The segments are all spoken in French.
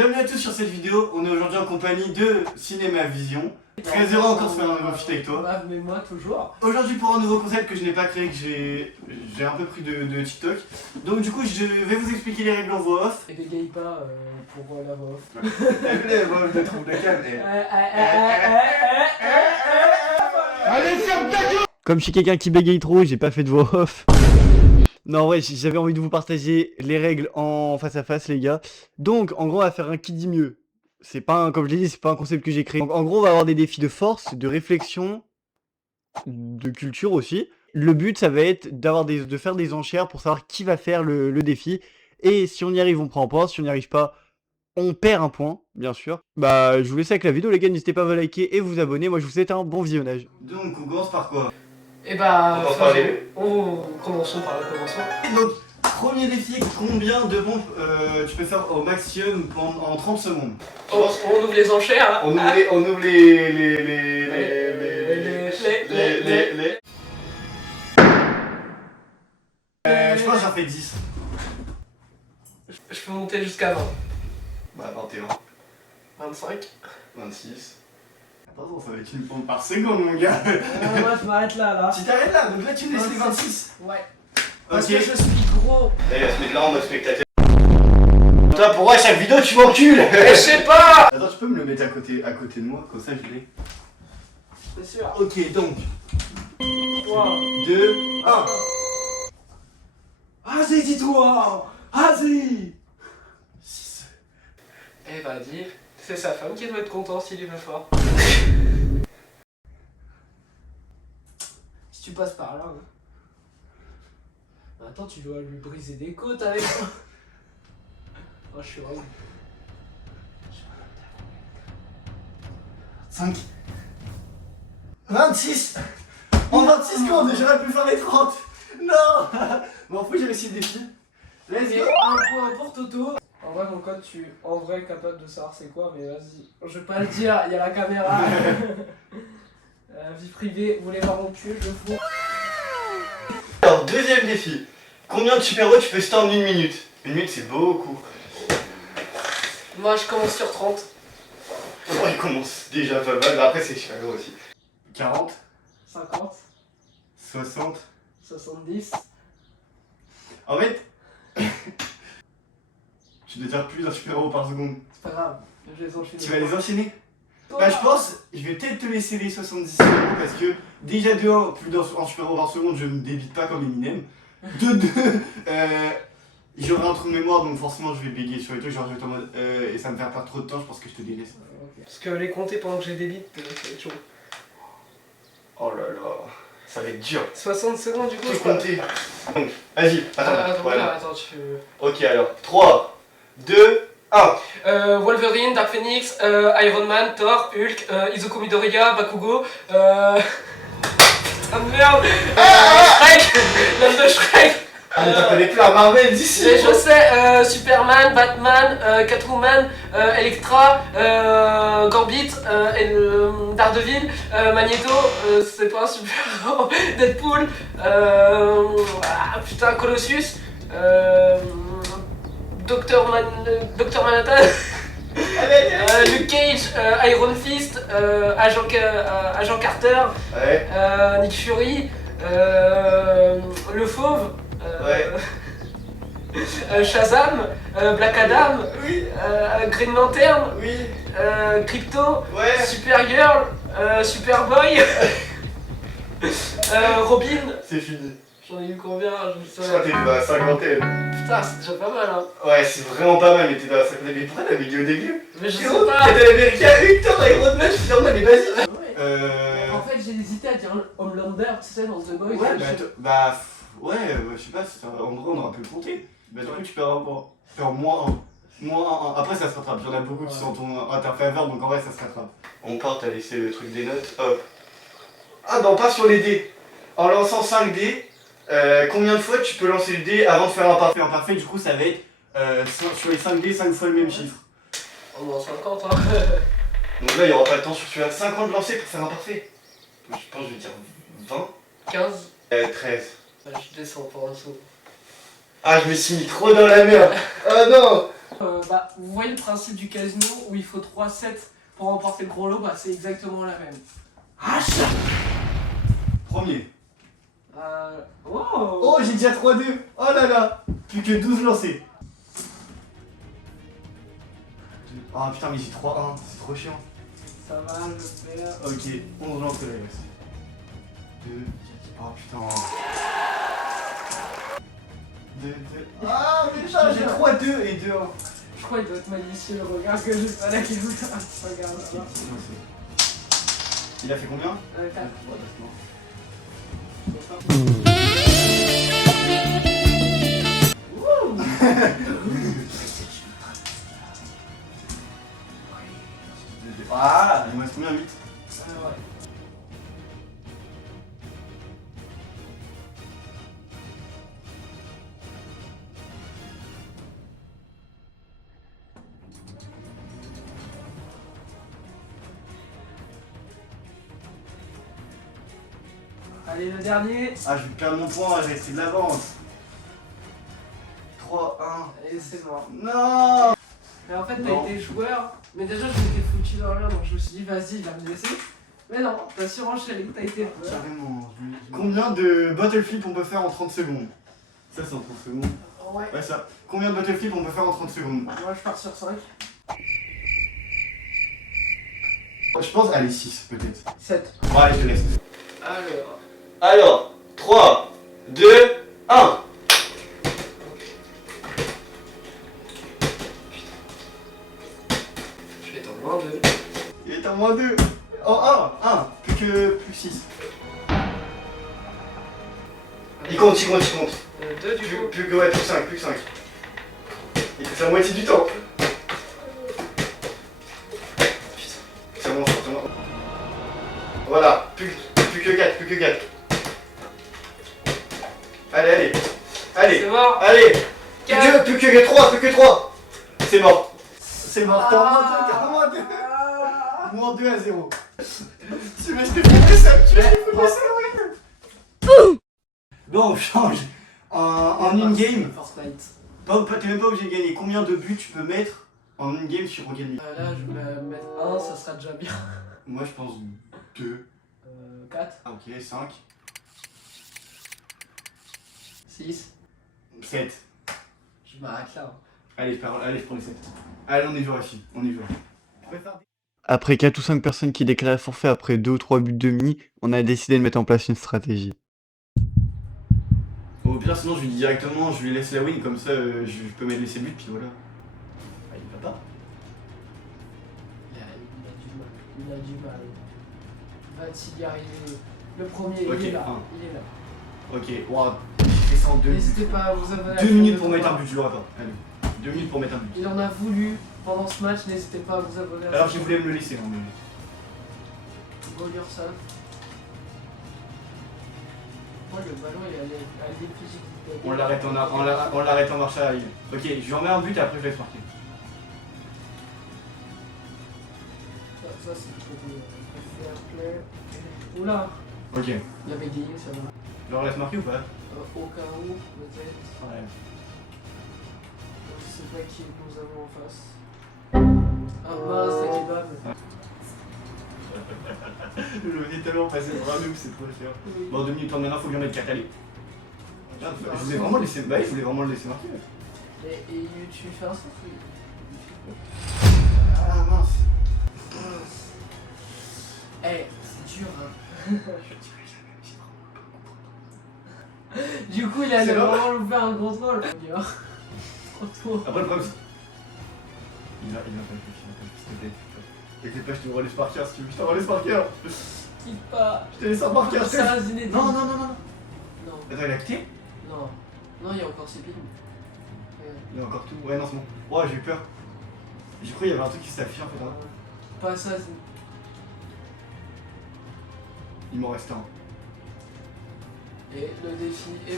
Bienvenue à tous sur cette vidéo, on est aujourd'hui en compagnie de Cinéma Vision. Très heureux encore de faire un nouveau feat avec toi. Bah, mais moi toujours. Aujourd'hui pour un nouveau concept que je n'ai pas créé, que j'ai un peu pris de TikTok. Donc du coup je vais vous expliquer les règles en voix off. Et bégaye pas pour la voix off. T'as vu les voix off de Trouble de Calme. Allez, ferme ta gueule! Comme je suis quelqu'un qui bégaye trop, j'ai pas fait de voix off. Non ouais, j'avais envie de vous partager les règles en face à face les gars. Donc en gros on va faire un qui dit mieux. C'est pas un, comme je l'ai dit, c'est pas un concept que j'ai créé. Donc, en gros on va avoir des défis de force, de réflexion, de culture aussi. Le but ça va être de faire des enchères pour savoir qui va faire le défi. Et si on y arrive on prend un point, si on n'y arrive pas on perd un point, bien sûr. Bah je vous laisse avec la vidéo les gars, n'hésitez pas à vous liker et vous abonner. Moi je vous souhaite un bon visionnage. Donc on commence par quoi? Et bah, commençons par le commencement. Donc premier défi, combien de pompes tu peux faire au maximum en 30 secondes? On ouvre les enchères hein. On ouvre je pense que j'en fais 10. Je peux monter jusqu'à 20. Bah 21. 25. 26. Attention, ça va être une pompe par seconde mon gars. Moi je m'arrête là. Tu t'arrêtes là, donc là tu me laisses les 26. Ouais. Parce Ok. que je suis gros. Elle va se mettre là en mode spectateur. Toi pourquoi à chaque vidéo tu m'encules? Je sais pas. Attends, tu peux me le mettre à côté de moi, comme ça je l'ai. C'est sûr. Ok, donc 3, 2, 1. Vas-y, dis-toi. Vas-y. 6. Eh bah dire, c'est sa femme qui doit être content s'il est pas fort. Si tu passes par là. Hein. Attends, tu dois lui briser des côtes avec ça. Oh, je suis vraiment. 5. 26. En 26 secondes, j'aurais pu faire les 30. Non. Bon, faut que j'ai réussi le défi. Let's Et go. un point pour Toto. En vrai, mon code, tu es en vrai capable de savoir c'est quoi, mais vas-y. Je vais pas le dire, il y a la caméra. Vie privée, vous voulez voir mon cul, je le fous. Alors, deuxième défi. Combien de super-héros tu peux stand en 1 minute? 1 minute, c'est beaucoup. Moi, je commence sur 30. Oh, il commence déjà pas mal, mais après c'est super-héros aussi. 40. 50. 60. 70. En fait, tu dois dire plus d'un super-héros par seconde. C'est pas grave, je les enchaîne. Tu vas les enchaîner? Bah je pense, je vais peut-être te laisser les 70 super-héros parce que déjà de 1, plus d'un super-héros par seconde, je ne débite pas comme Eminem. De 2, j'aurai un trou de mémoire donc forcément je vais bégayer sur les trucs, genre je vais être en mode et ça me fait perdre trop de temps, je pense que je te délaisse. Okay. Parce que les compter pendant que j'ai débite, ça va être chaud. Oh là là, ça va être dur. 60 secondes du coup. Tout compter. Donc, vas-y, attends. Voilà, attends, tu... Ok alors, 3, 2, 1. Wolverine, Dark Phoenix, Iron Man, Thor, Hulk, Izuku Midoriya, Bakugo, Ah merde, Shrek, l'homme de Shrek. Ah mais t'en connais plus à Marvel d'ici. Mais je sais, Superman, Batman, Catwoman, Electra, Gambit, Daredevil, Magneto, c'est pas un super Deadpool, putain, Colossus, Docteur Manhattan, Luke Cage, Iron Fist, Agent Carter, Ouais. Nick Fury, le Fauve, Shazam, Black Adam, Oui. Green Lantern, Oui. Crypto, Ouais. Supergirl, Superboy, Robin. C'est fini. J'en ai eu combien? Je Je crois que t'es dans la cinquantaine. Putain, c'est déjà pas mal hein. Ouais, c'est vraiment pas mal, mais t'es dans la cinquantaine. Mais pourquoi t'as vidéo au début? Mais je sais Frérot, pas. t'as l'américain Victor, Iron Man, je suis dans mais vas-y. En fait, j'ai hésité à dire Homelander, tu sais, dans The Boys. Ouais, ouais, je sais pas, en vrai on aurait pu le compter. Bah, du coup, tu perds un point. Tu perds moins 1. Moins 1. Après, ça se rattrape. Il y en a beaucoup qui sont en ton interfaveur, donc en vrai, ça se rattrape. On part, t'as laissé le truc des notes. Hop. Ah, non, pas sur les dés. En lançant 5 dés, combien de fois tu peux lancer le dé avant de faire un parfait? Un parfait, du coup, ça va être sur les 5 dés, 5 fois le même chiffre. On est en 50, hein. Donc là, il n'y aura pas le temps sur celui-là. 50 lancés pour faire un parfait. Je pense que je vais dire 20. 15. 13. Je descends pour en dessous. Ah, je me suis mis trop dans la merde. Oh non. Vous voyez le principe du casino où il faut 3 sets pour remporter le gros lot, bah c'est exactement la même. Premier. Wow. Oh, j'ai déjà 3-2. Oh là là. Plus que 12 lancés. Ah putain, mais j'ai 3-1. C'est trop chiant. Ça va, je vais faire. Ok, 11 lancés là, il reste. 2. Oh putain. 2. Ah, mais putain, j'ai 3-2 et 2-1. Je crois qu'il doit être malicieux le regard que j'ai pas la caméra. Regarde ça. Il a fait combien? 4. Ah, il me reste combien? 8? Ouais. Allez, le dernier. Ah, je vais perdre mon point, j'ai essayé de l'avance. 3-1. Et c'est mort. Non. Mais en fait, Non. t'as été joueur. Mais déjà, je m'étais foutu dans rien, donc je me suis dit, vas-y, il va me laisser. Mais non, t'as surenchaîné, t'as été joueur. Carrément. Combien de bottle flip on peut faire en 30 secondes? Ça, c'est en 30 secondes. Ouais. Ouais, ça. Combien de bottle flip on peut faire en 30 secondes? Moi, je pars sur 5. Je pense, allez, 6 peut-être. 7. Bon, allez, je te laisse. Alors. 3, 2, 1. Je vais t'en moins 2. Il est à moins 2. Oh, 1. Plus 6. Il compte. 2 du coup. Plus que 5. Il fait la moitié du temps. C'est bon, c'est bon. Voilà, plus que 4. Allez. C'est mort. Allez. Quatre. Plus que 3. C'est mort. C'est mort, t'es en moins 2. Moins 2 à 0. Tu veux, je te fais ça, Bon, on change. En in-game, Fortnite. t'es même pas obligé de gagner. Combien de buts tu peux mettre en in-game sur Rocket League? Là, je vais mettre 1, ça sera déjà bien. Moi, je pense 2. 4. Ok, 5. 6. 7. Je m'arrête là. Allez, je prends les 7. Allez, on y va ici. Après 4 ou 5 personnes qui déclarent forfait après 2 ou 3 buts demi, on a décidé de mettre en place une stratégie. Au pire, sinon, je lui dis directement, je lui laisse la win, comme ça, je peux mettre ses buts, puis voilà. Ah, il va pas. Il a du mal. Va-t-il y arriver? Le premier, Ok, il est là. un. Il est là. Ok, wow. J'ai fait ça en 2 minutes. N'hésitez pas à vous abonner à la 2 chaîne minutes de pour mettre un Thomas. but, je l'aurai pas. Allez. 2 minutes pour mettre un but. Il en a voulu pendant ce match, n'hésitez pas à vous abonner à Alors, sa je chaîne. voulais me le laisser, hein, mais... Go yourself. Oh, le ballon il allait physique. On l'arrête en marche arrière. Ok, je lui en mets un but et après je laisse marquer. Ça c'est pour fair play. Oula, Ok. il avait gagné, ça va. Je leur laisse marquer ou pas? Au cas où, peut-être. Ouais. Je sais pas qui nous avons en face. Ah mince, la kebab. Je venais tellement passer pour un noob, c'est trop cher. Oui. Bon, 2 minutes, maintenant, faut que j'en mette 4, allez. Merde, je voulais vraiment le laisser. Bah, je voulais vraiment le laisser marquer. Et tu fais un centre, oui. Ah mince. Eh, c'est dur hein. Je dirais jamais, j'ai vraiment pas. Du coup, il allait C'est vraiment louper un contrôle. Retour. Après, le problème, c'est. Il va pas le faire, s'il te plaît. T'inquiète pas, je te relaisse par cœur si tu veux. Je te relaisse par cœur. Quitte pas. Je te laisse un par cœur, je te laisse. Ça, Zinedine. Non. Non. Attends, il a quitté? Non. Non, il y a encore ses billes. Il y a encore tout. Ouais, non, c'est bon. Oh, j'ai eu peur. J'ai cru qu'il y avait un truc qui s'affiche en fait. Hein. Pas ça, Zinedine. Il m'en reste un. Et le défi est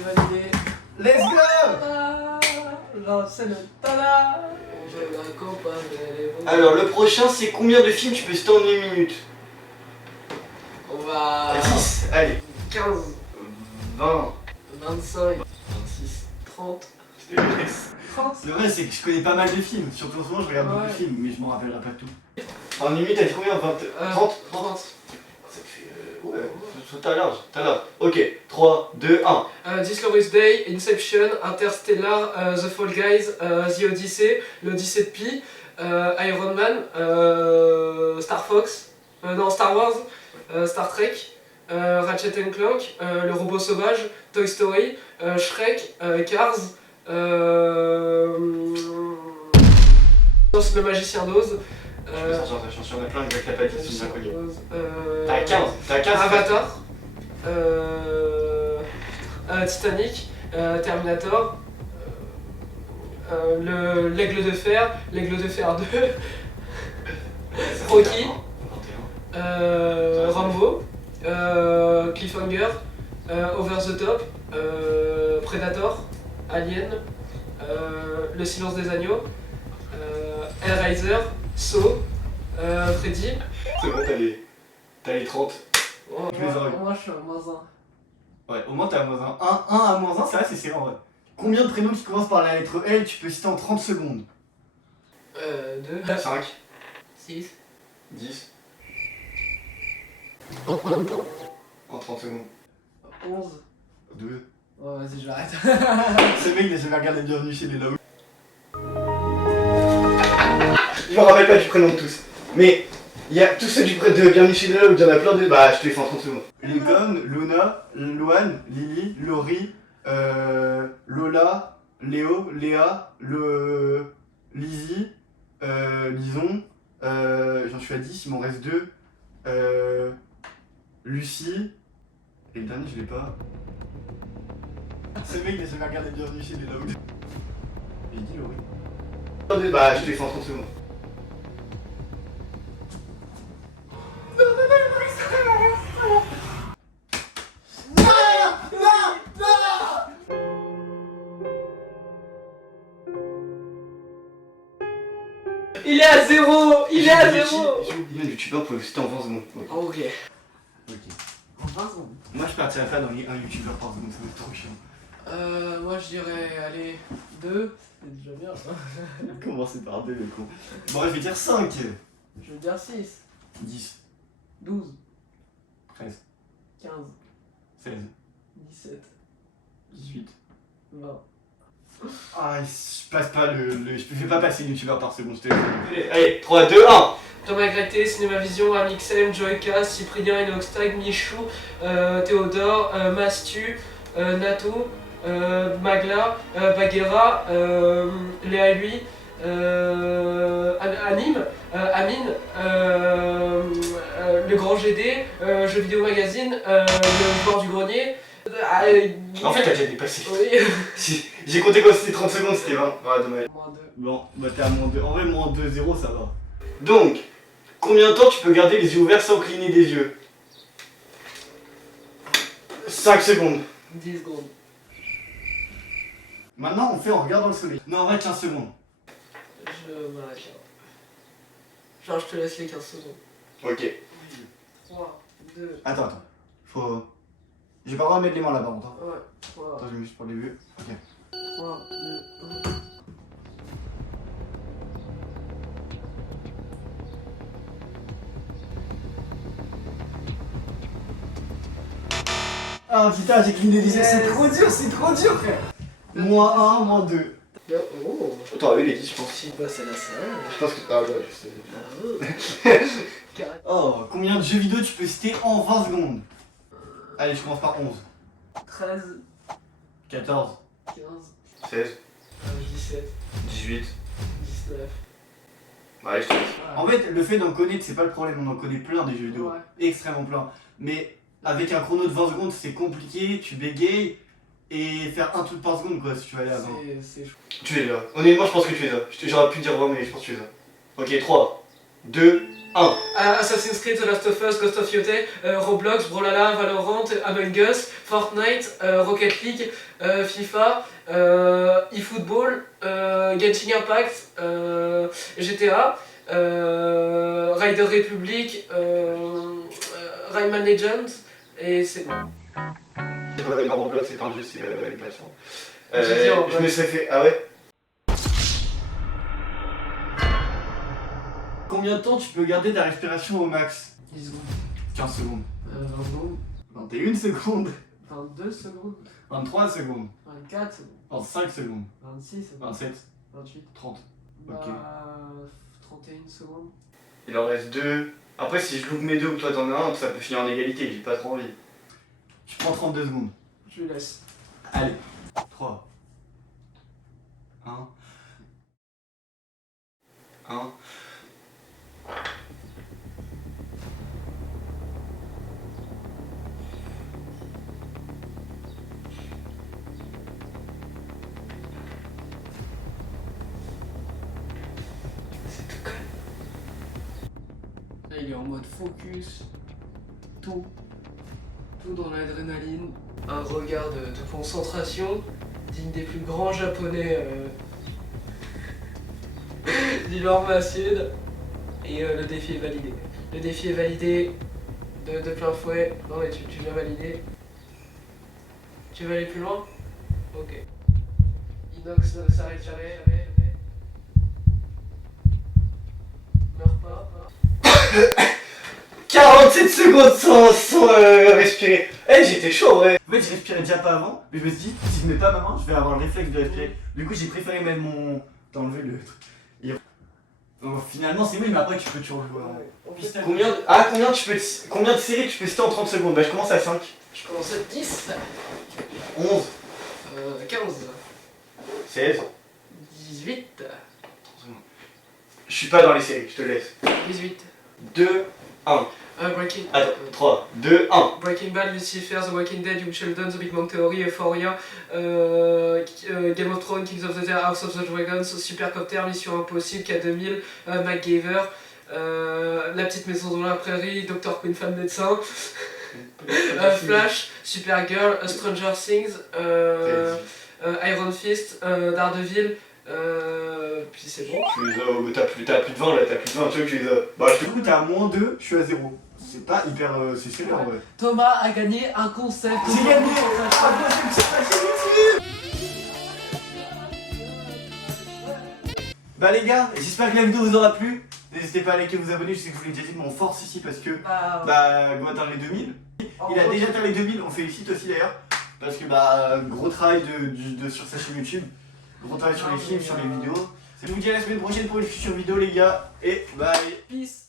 validé. Let's go! Tada! Genre, c'est le tada! On veut accompagner les Alors, le prochain, c'est combien de films tu peux citer en 1 minute? On va. 10, allez. 15, 20, 25, 26, 30. C'était le reste. 30. Le vrai, c'est que je connais pas mal de films. Surtout en ce moment, je regarde beaucoup de Ouais. films, mais je m'en rappellerai pas de tout. En limite, t'as dit combien 20, 30 30. Ça fait. Ouais, t'as large, Ok, 3, 2, 1. This Day, Inception, Interstellar, The Fall Guys, The Odyssey, l'Odyssée de Pi, Iron Man, Star Fox, non Star Wars, Star Trek, Ratchet Clank, Le Robot Sauvage, Toy Story, Shrek, Cars, Le Magicien d'Oz, J'en ai plein, Greg l'a pas dit, c'est une inconnue. T'as 15, Avatar, Titanic, Terminator, l'Aigle de Fer 2, Rocky, 21. Rambo, Cliffhanger, Over the Top, Predator, Alien, Le Silence des Agneaux, Hellraiser, Saw, Freddy. C'est bon, t'as les 30. Oh, Je les aurais. moi je suis à -1. Ouais, au moins t'es à -1. 1 à -1, c'est vrai, c'est serré en vrai. Combien de prénoms qui commencent par la lettre L tu peux citer en 30 secondes 2, 5, 6, 10. En 30 secondes. 11. 2. Oh, vas-y, j'arrête. Ce mec, il a jamais regardé Bienvenue chez les Laos. Je me rappelle pas du prénom de tous. Mais il y a tous ceux de Bienvenue chez les Laos, il y en a plein de. Bah, je te les fais en 30 secondes. Lincoln, Luna, Luan, Lily, Laurie, Lola, Léo, Léa, Lizzie, Lison. J'en suis à 10, il m'en reste 2. Lucie. Et le dernier, je l'ai pas. Ce mec, il a jamais regardé Bienvenue chez les Laos. J'ai dit Laurie. Bah, je te les fais en 30 secondes. Il est à 0. Il est à 0. J'ai oublié un youtubeur pour le citer en 20 secondes. Ok. Ok. En 20 secondes. Moi, je partirais pas dans les 1 youtubeur par seconde, ça va être trop chiant. Moi je dirais, allez, 2. C'est déjà bien. Commencez par 2, le con. Bon, je vais dire 5. Je veux dire 6, 10, 12, 13, 15, 16, 17, 18. 20. Ah, je passe pas je fais pas passer le youtubeur par seconde, je te Allez, 3, 2, 1. Thomas Grété, Cinémavision, Amixem, Joyka, Cyprien, Inoxtag, Michou, Théodore, Mastu, Nato, Magla, Baguera, Léa et lui, Anime, Amine, Le Grand GD, Jeux Vidéo Magazine, Le Joueur du Grenier. En fait, t'as déjà dépassé. Oui. Si, j'ai compté quand c'était 30 secondes, c'était 20. Ouais, dommage. Moins 2. Bon, bah t'es à -2. En vrai, -2, 0, ça va. Donc, combien de temps tu peux garder les yeux ouverts sans cligner des yeux 5 secondes. 10 secondes. Maintenant, on fait en regardant le soleil. Non, en vrai, 15 secondes. Je m'arrête là. Genre, je te laisse les 15 secondes. Ok. 3, 2, Attends. Faut. J'ai pas le droit de mettre les mains là par contre. ouais, 3, Attends, je mets juste pour les vues. Ok. 3, 2, 1. Ah putain, j'ai cligné des yeux. Yes. C'est trop dur, frère. -1, -2. Oh, Attends, les 10, je pense. si bah c'est la salle. Je pense que. Ah, ouais, je sais. Oh, combien de jeux vidéo tu peux citer en 20 secondes? Allez, je commence par 11. 13, 14. 15, 16. 17, 18. 19. Ouais, je te laisse. En fait, le fait d'en connaître, c'est pas le problème. On en connaît plein des jeux vidéo. Ouais. Extrêmement plein. Mais avec un chrono de 20 secondes, c'est compliqué. Tu bégayes. Et faire un truc par seconde, quoi, si tu vas aller à 20. C'est chaud. Tu es là. Honnêtement, je pense que tu es là. J'aurais pu dire 20, mais je pense que tu es là. Ok, 3, 2, 1. Assassin's Creed, The Last of Us, Ghost of Yotei, Roblox, Brawlhalla, Valorant, Among Us, Fortnite, Rocket League, FIFA, eFootball, Genshin Impact, GTA, Rider Republic, Rayman Legends, et c'est bon. C'est pas un jeu, c'est la plateforme. J'ai dit en Je me vrai. serais fait. Ah ouais? Combien de temps tu peux garder ta respiration au max? 10 secondes. 15 secondes. 20 secondes. 21 secondes. 22 secondes. 23 secondes. 24 secondes. 25 secondes. 26 secondes. 27. 28. 30. Bah, Ok. 31 secondes. Il en reste 2. Après, si je loupe mes 2 ou toi t'en as un, ça peut finir en égalité, j'ai pas trop envie. Tu prends 32 secondes. Je lui laisse. Allez. 3. 1. 1. C'est tout calme. Là, il est en mode focus. Tout dans l'adrénaline. Un regard de concentration digne des plus grands japonais du Nord Massied. Et le défi est validé. Le défi est validé de plein fouet. Non mais tu l'as validé. Tu veux aller plus loin? Ok. Inox ne s'arrête jamais. Meurs pas. 47 secondes sans respirer. Eh, j'étais chaud, ouais. En fait, je respirais déjà pas avant, mais je me suis dit, si je mets pas ma main, je vais avoir le réflexe de respirer. Du coup, j'ai préféré mettre mon. T'enlever le truc. Donc, finalement, c'est oui, mais après, tu peux toujours jouer. Combien de séries tu peux citer en 30 secondes? Bah, je commence à 5. Je commence à 10. 11. 15. 16. 18. Je suis pas dans les séries, je te laisse. 18. 2, 1. Breaking. Attends, 3, 2, 1. Breaking Bad, Lucifer, The Walking Dead, Young Sheldon, The Big Bang Theory, Euphoria, Game of Thrones, Kings of the Dead, House of the Dragons, Supercopter, Mission Impossible, K2000, MacGyver, La Petite Maison dans la Prairie, Dr. Queen, femme médecin, Flash, Supergirl, Stranger Things, Iron Fist, Daredevil. Puis c'est bon. Tu les as, t'as plus de 20 là, t'as plus de 20, tu vois que tu les as. Bah, du coup, t'es à moins 2, je suis à 0. C'est pas hyper. C'est sévère, ouais. Thomas a gagné un concept. J'ai gagné. Bah, les gars, j'espère que la vidéo vous aura plu. N'hésitez pas à liker, vous abonner, je sais que je vous l'ai déjà dit, mais on force ici parce que. Bah, go atteindre les 2000. Il a déjà atteint les 2000, on félicite aussi d'ailleurs. Parce que, bah, gros travail sur sa chaîne YouTube. Gros travail sur les films, sur les vidéos. Je vous dis à la semaine prochaine pour une future vidéo, les gars. Et bye. Peace.